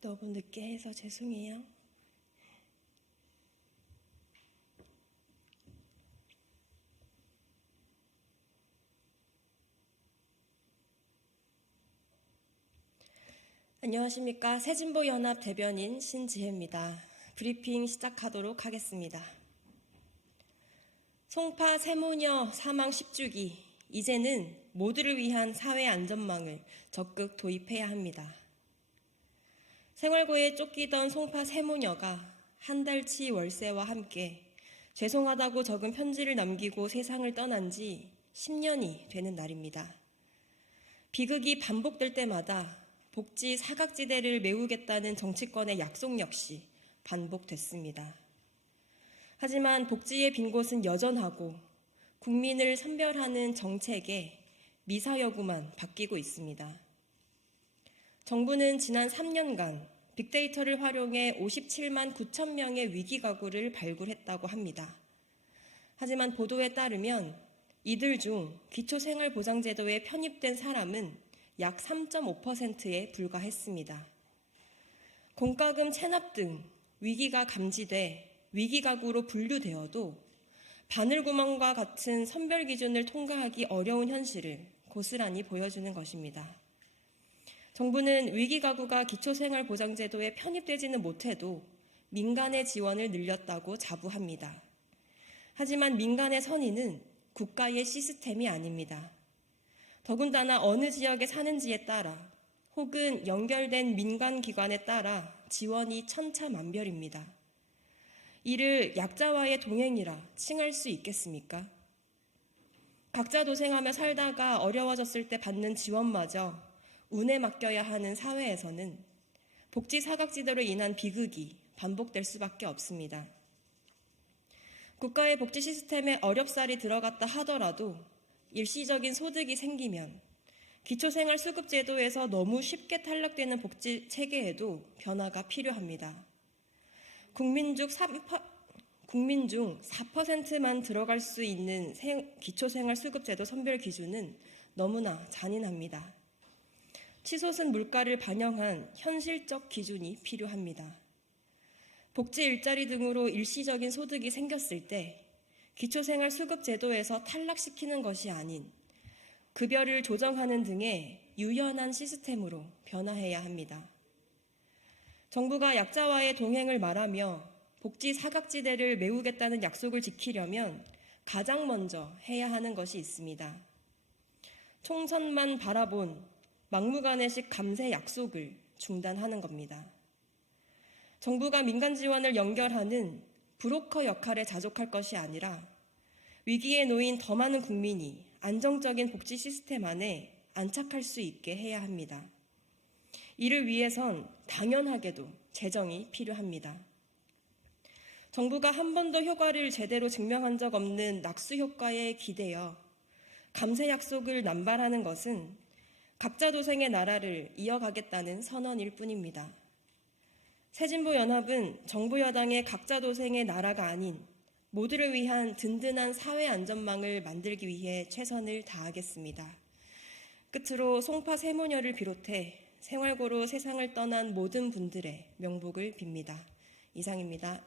너무 늦게 해서 죄송해요. 안녕하십니까. 새진보연합 대변인 신지혜입니다. 브리핑 시작하도록 하겠습니다. 송파 세모녀 사망 10주기, 이제는 모두를 위한 사회 안전망을 적극 도입해야 합니다. 생활고에 쫓기던 송파 세모녀가 한 달치 월세와 함께 죄송하다고 적은 편지를 남기고 세상을 떠난 지 10년이 되는 날입니다. 비극이 반복될 때마다 복지 사각지대를 메우겠다는 정치권의 약속 역시 반복됐습니다. 하지만 복지의 빈 곳은 여전하고 국민을 선별하는 정책에 미사여구만 바뀌고 있습니다. 정부는 지난 3년간 빅데이터를 활용해 57만 9천 명의 위기 가구를 발굴했다고 합니다. 하지만 보도에 따르면 이들 중 기초생활보장제도에 편입된 사람은 약 3.5%에 불과했습니다. 공과금 체납 등 위기가 감지돼 위기가구로 분류되어도 바늘구멍과 같은 선별 기준을 통과하기 어려운 현실을 고스란히 보여주는 것입니다. 정부는 위기가구가 기초생활보장제도에 편입되지는 못해도 민간의 지원을 늘렸다고 자부합니다. 하지만 민간의 선의는 국가의 시스템이 아닙니다. 더군다나 어느 지역에 사는지에 따라 혹은 연결된 민간기관에 따라 지원이 천차만별입니다. 이를 약자와의 동행이라 칭할 수 있겠습니까? 각자 도생하며 살다가 어려워졌을 때 받는 지원마저 운에 맡겨야 하는 사회에서는 복지 사각지대로 인한 비극이 반복될 수밖에 없습니다. 국가의 복지 시스템에 어렵사리 들어갔다 하더라도 일시적인 소득이 생기면 기초생활수급제도에서 너무 쉽게 탈락되는 복지 체계에도 변화가 필요합니다. 국민 중 4%만 들어갈 수 있는 기초생활수급제도 선별 기준은 너무나 잔인합니다. 치솟은 물가를 반영한 현실적 기준이 필요합니다. 복지 일자리 등으로 일시적인 소득이 생겼을 때 기초생활수급제도에서 탈락시키는 것이 아닌 급여를 조정하는 등의 유연한 시스템으로 변화해야 합니다. 정부가 약자와의 동행을 말하며 복지 사각지대를 메우겠다는 약속을 지키려면 가장 먼저 해야 하는 것이 있습니다. 총선만 바라본 막무가내식 감세 약속을 중단하는 겁니다. 정부가 민간 지원을 연결하는 브로커 역할에 자족할 것이 아니라 위기에 놓인 더 많은 국민이 안정적인 복지 시스템 안에 안착할 수 있게 해야 합니다. 이를 위해선 당연하게도 재정이 필요합니다. 정부가 한 번도 효과를 제대로 증명한 적 없는 낙수 효과에 기대어 감세 약속을 남발하는 것은 각자 도생의 나라를 이어가겠다는 선언일 뿐입니다. 새진보연합은 정부 여당의 각자 도생의 나라가 아닌 모두를 위한 든든한 사회 안전망을 만들기 위해 최선을 다하겠습니다. 끝으로 송파 세모녀를 비롯해 생활고로 세상을 떠난 모든 분들의 명복을 빕니다. 이상입니다.